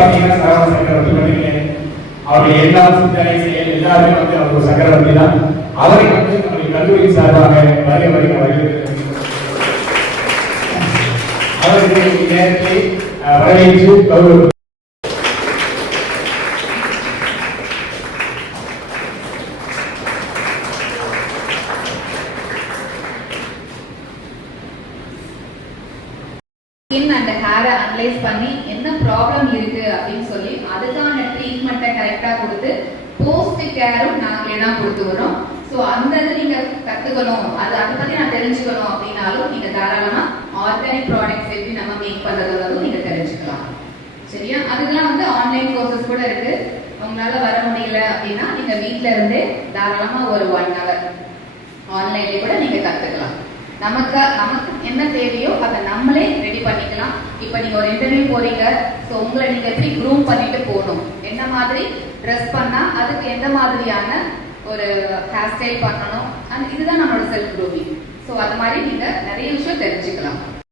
பாத்தீங்கன்னா சரவண சக்கரவர்த்தி பண்ணிருக்கேன். அவருடைய எல்லா சிந்தனை செயல் எல்லாருமே வந்து அவர் சக்கரவர்த்தி தான். அவரை வந்து நம்முடைய கல்லூரி சார்பாக வருக அவருக்கு நேரத்தை வரவேற்று கௌரவ அந்த ஹேரை அனலைஸ் பண்ணி என்ன ப்ராப்ளம் இருக்கு அப்படின்னு சொல்லி அதுக்கான ட்ரீட்மெண்ட்டை கரெக்டாக கொடுத்து போஸ்ட் கேரும் நாங்களே தான் கொடுத்து வரோம். ஸோ அந்த இது நீங்க கத்துக்கணும், அதை பத்தி நான் தெரிஞ்சுக்கணும் அப்படின்னாலும் நீங்க தாராளமா ஆர்கானிக் ப்ராடக்ட்ஸ் எப்படி நம்ம மேக் பண்றதும் நீங்க தெரிஞ்சுக்கலாம். சரியா? அதுக்கெல்லாம் வந்து ஆன்லைன் கோர்சஸ் கூட இருக்கு. உங்களால வர முடியல அப்படின்னா நீங்க வீட்டுல இருந்தே தாராளமா ஒரு 1 hour ஆன்லைன்ல கூட நீங்க கத்துக்கலாம். நமக்கு என்ன தேவையோ அதை நம்மளே ரெடி பண்ணிக்கலாம். இப்போ நீங்க ஒரு இன்டர்வியூ போறீங்க, ஸோ உங்களை நீங்க எப்படி க்ரூம் பண்ணிட்டு போகணும், என்ன மாதிரி ட்ரெஸ் பண்ணா அதுக்கு எந்த மாதிரியான ஒரு ஹேர் ஸ்டைல் பண்ணணும், இதுதான் நம்மளோட செல்ஃப் க்ரூமிங். ஸோ அது மாதிரி நீங்க நிறைய விஷயம் தெரிஞ்சுக்கலாம்.